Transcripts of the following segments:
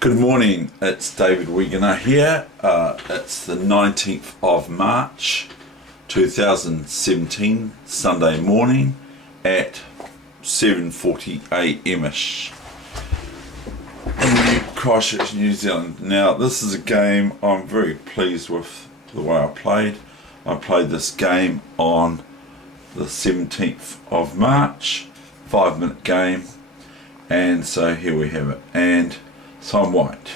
Good morning, it's David Weegenaar here. It's the 19th of March 2017, Sunday morning at 7:40 a.m-ish in Christchurch, New Zealand. Now this is a game I'm very pleased with the way I played. I played this game on the 17th of March, 5-minute game, and so here we have it. And so I'm white.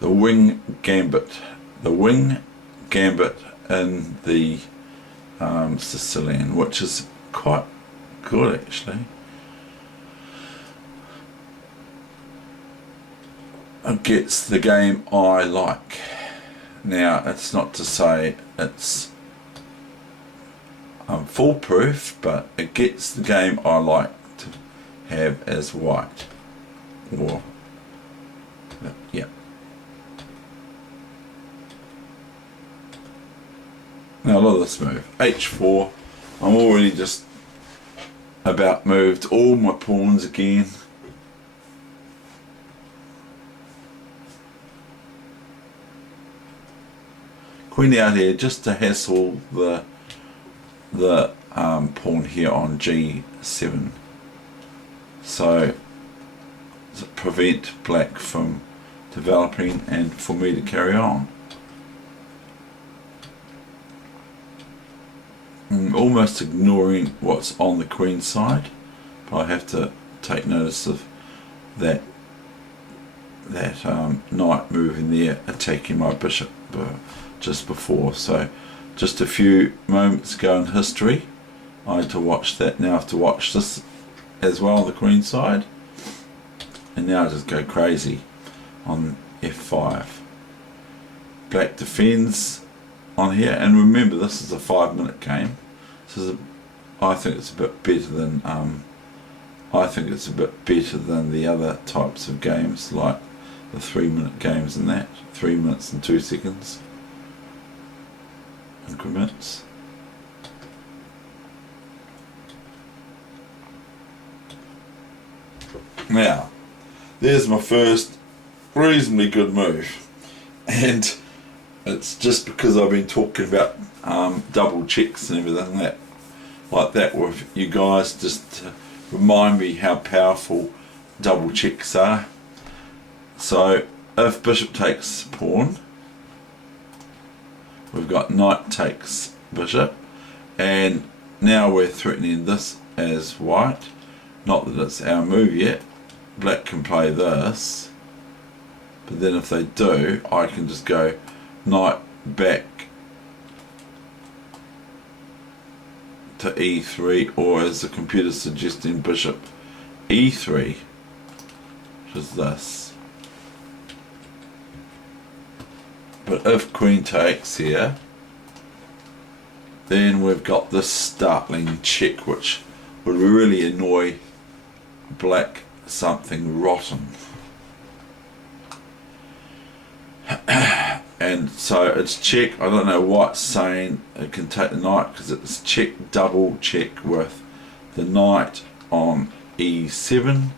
The wing gambit. The wing gambit in the Sicilian, which is quite good actually. It gets the game I like. Now it's not to say it's foolproof, but it gets the game I like to have as white. Or yeah. Now look at this move. H4. I'm already just about moved all my pawns again. Queen out here just to hassle the pawn here on G7, so to prevent black from developing and for me to carry on. I'm almost ignoring what's on the queen side, but I have to take notice of that knight moving there, attacking my bishop just before. So just a few moments ago in history I had to watch that. Now I have to watch this as well on the queen side, and now I just go crazy on F5. Black defends on here, and remember this is a 5-minute game. This is I think it's a bit better than the other types of games like the 3-minute games and that 3 minutes and 2 seconds increments. Now there's my first reasonably good move, and it's just because I've been talking about double checks and everything like that with you guys, just to remind me how powerful double checks are. So if bishop takes pawn, we've got knight takes bishop, and now we're threatening this as white. Not that it's our move yet. Black can play this, but then if they do, I can just go knight back to E3, or as the computer's suggesting, bishop E3, which is this. But if queen takes here, then we've got this startling check, which would really annoy black something rotten. And so it's check. I don't know what's saying it can take the knight, because it's check, double check with the knight on E7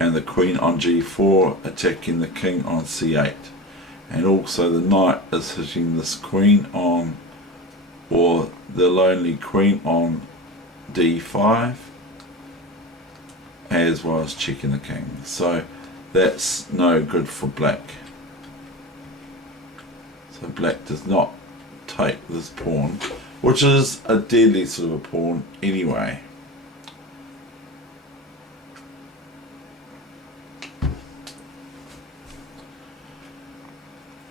and the queen on G4 attacking the king on C8. And also the knight is hitting this queen on, or the lonely queen on D5, as well as checking the king. So that's no good for black. So black does not take this pawn, which is a deadly sort of a pawn anyway.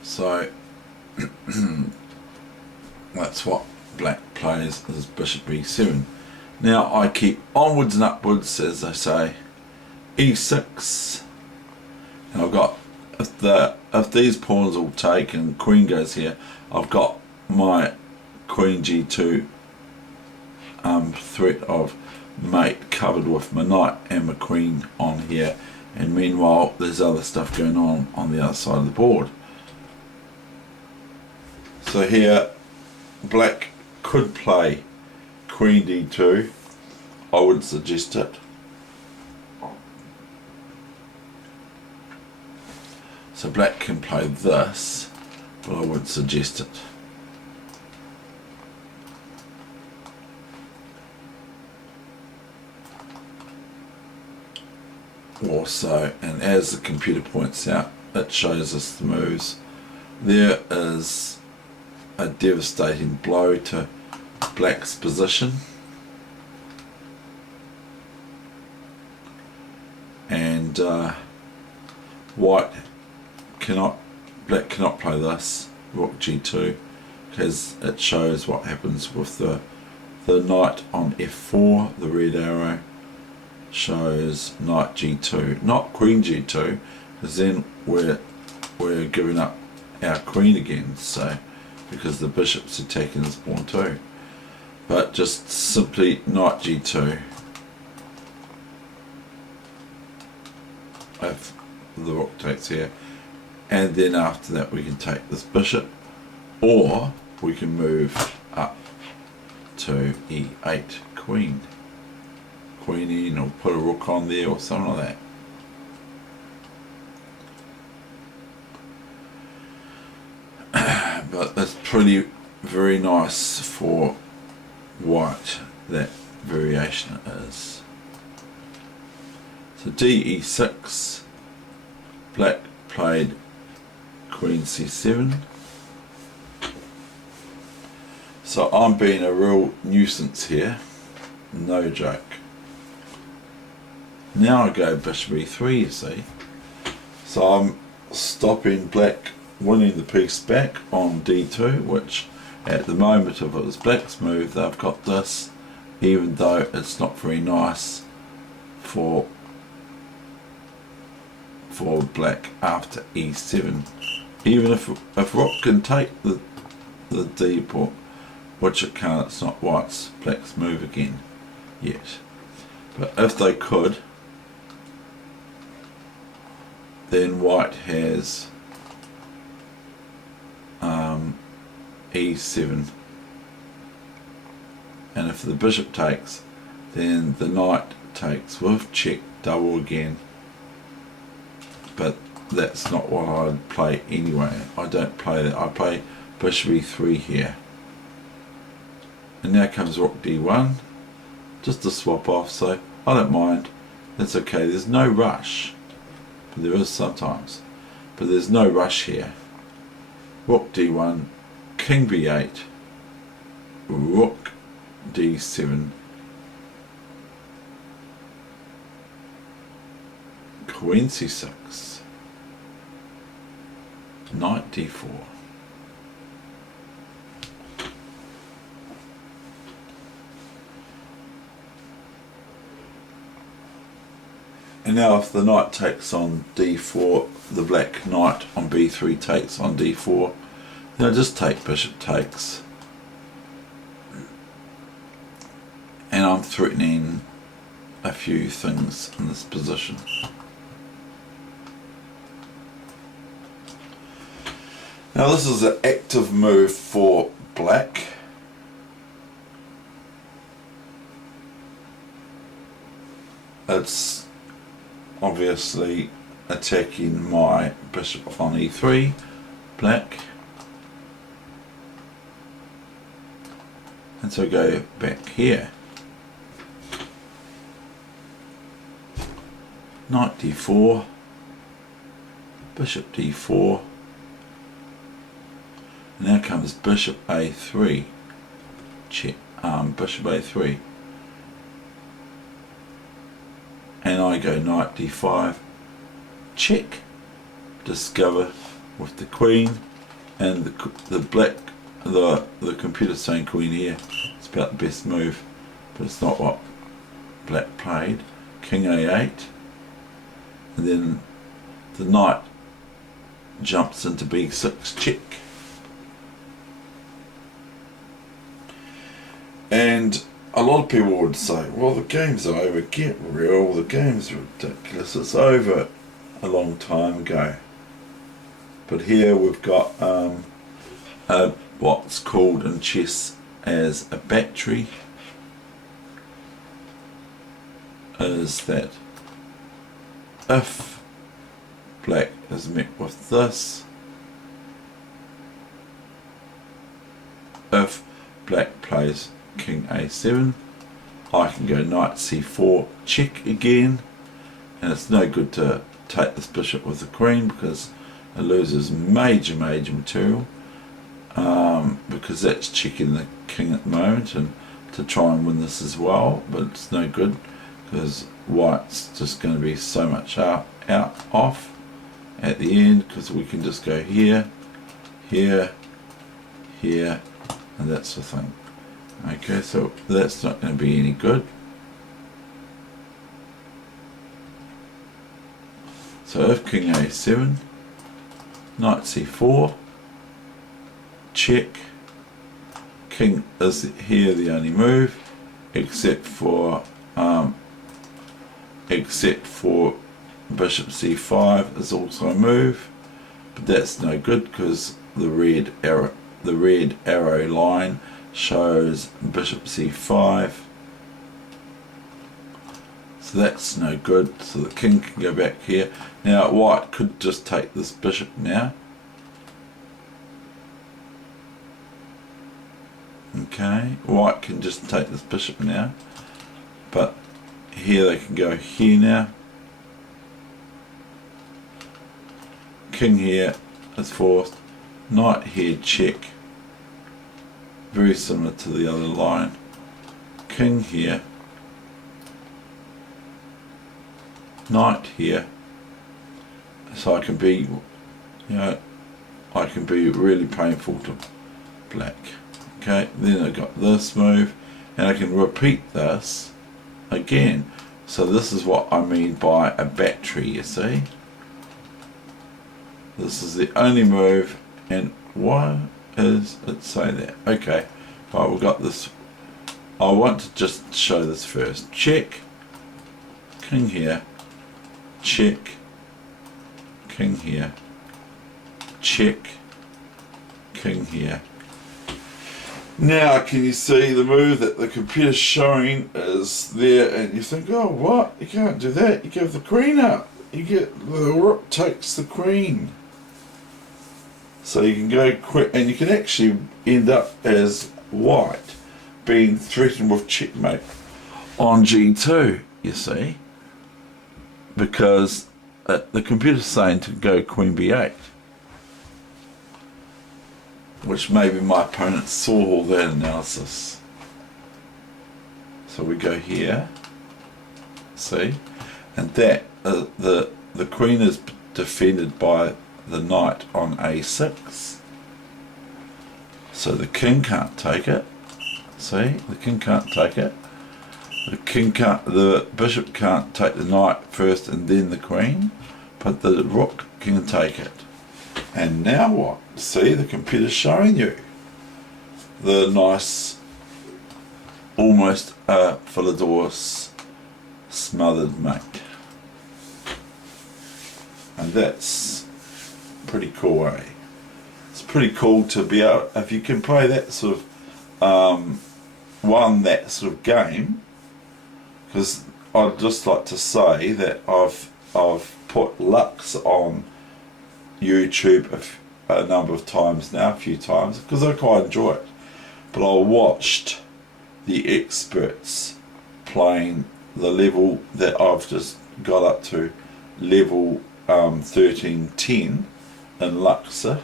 So that's what black plays, as bishop E7. Now I keep onwards and upwards, as they say. E6, and I've got, if these pawns all take and queen goes here, I've got my queen G2 threat of mate covered with my knight and my queen on here, and meanwhile there's other stuff going on the other side of the board. So here black could play queen D2, I wouldn't suggest it. So black can play this, but I wouldn't suggest it. Also, and as the computer points out, it shows us the moves. There is a devastating blow to black's position, and black cannot play this, rook g2, because it shows what happens with the knight on f4. The red arrow shows knight g2, not queen g2, because then we're giving up our queen again, so because the bishop's attacking this pawn too. But just simply knight g2 if the rook takes here, and then after that we can take this bishop, or we can move up to e8, queen in, or put a rook on there or something like that. But that's very nice for white, that variation is. So de6, black played queen c7. So I'm being a real nuisance here, no joke. Now I go bishop e3, you see. So I'm stopping black winning the piece back on d2, which at the moment, if it was black's move, they've got this, even though it's not very nice for black after e7. Even if rook can take the d pawn, which it can't, it's not black's move again yet. But if they could, then white has e7, and if the bishop takes, then the knight takes with check double again. But that's not what I'd play anyway. I don't play that. I play bishop e3 here. And now comes rook d1, just to swap off, so I don't mind. That's okay. There's no rush, but there is sometimes. But there's no rush here. Rook d1, king b8, rook d7, queen c6, knight d4. And now if the knight takes on d4, the black knight on b3 takes on d4, then I just take bishop takes. And I'm threatening a few things in this position. Now this is an active move for black. It's obviously attacking my bishop on e3, black. And so go back here. Knight d4, bishop d4. Now comes bishop a3, check, bishop a3, and I go knight d5, check, discover with the queen, and the black, the computer's saying queen here. It's about the best move, but it's not what black played. King a8, and then the knight jumps into b6, check. And a lot of people would say, well, the game's over, get real, the game's ridiculous, it's over a long time ago. But here we've got what's called in chess as a battery. is that if black is met with this, if black plays king a7, I can go knight c4, check again, and it's no good to take this bishop with the queen because it loses major material, because that's checking the king at the moment, and to try and win this as well, but it's no good because white's just going to be so much off at the end, because we can just go here, here, here, and that's the thing. Okay, so that's not going to be any good. So if king a7, knight c4, check, king is here the only move, except for bishop c5 is also a move, but that's no good because the red arrow line shows bishop c5, so that's no good. So the king can go back here. Now white could just take this bishop now. Okay, white can just take this bishop now, but here they can go here now. King here is forced, knight here, check, very similar to the other line. King here, knight here, so I can be, I can be really painful to black. Okay, then I got this move, and I can repeat this again. So this is what I mean by a battery, you see. This is the only move, and why is it say that? Okay, right, we've got this. I want to just show this first. Check, king here, check, king here, check, king here. Now can you see the move that the computer's showing is there, and you think, oh what, you can't do that, you give the queen up, you get the rook takes the queen. So you can go quick, and you can actually end up as white being threatened with checkmate on g2, you see, because the computer's saying to go queen b8, which maybe my opponent saw all that analysis. So we go here, see, and that the queen is defended by the knight on a6, so the king can't take it. See, the king can't take it. The bishop can't take the knight first and then the queen, but the rook can take it. And now what? See, the computer's showing you the nice, almost Philodorus smothered mate. And that's pretty cool, eh? It's pretty cool to be able, if you can play that sort of, that sort of game, because I'd just like to say that I've put Lux on YouTube a number of times now, a few times, because I quite enjoy it. But I watched the experts playing the level that I've just got up to, level 1310 in Luxor,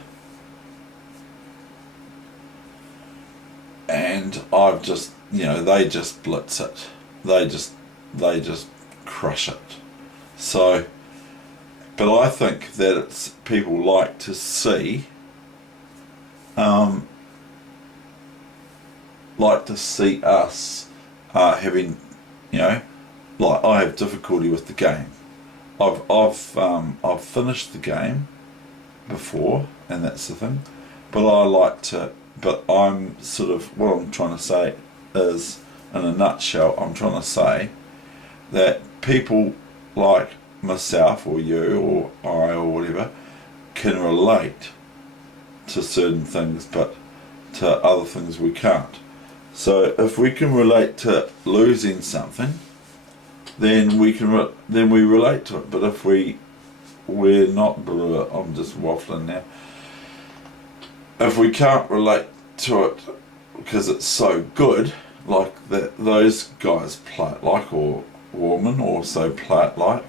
and I've just, they just blitz it, they just crush it. So, but I think that it's people like to see us having, like I have difficulty with the game. I've finished the game before, and that's the thing. But I like to. But I'm sort of, what I'm trying to say is, in a nutshell, I'm trying to say that people like myself or you or I or whatever can relate to certain things, but to other things we can't. So if we can relate to losing something, then we relate to it. But if we're not, I'm just waffling now. If we can't relate to it because it's so good, like that those guys play it like, or women also play it like,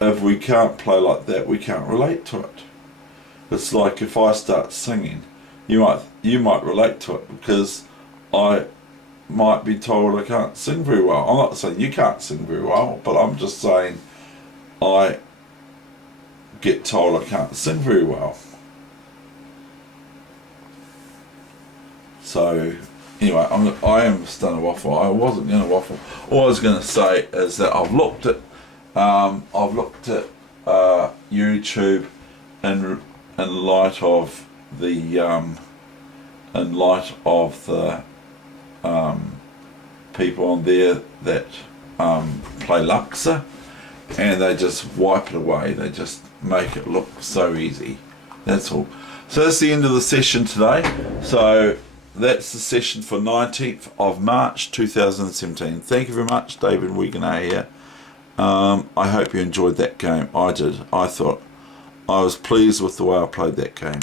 if we can't play like that, we can't relate to it. It's like if I start singing, you might relate to it because I might be told I can't sing very well. I'm not saying you can't sing very well, but I'm just saying I get told I can't sing very well. So anyway, I am starting to waffle. I wasn't going to waffle. All I was going to say is that I've looked at YouTube in light of the people on there that play Luxor, and they just wipe it away. They just make it look so easy. That's all. So that's the end of the session today. So that's the session for 19th of March 2017. Thank you very much. David Weegenaar here. I hope you enjoyed that game. I did. I thought I was pleased with the way I played that game.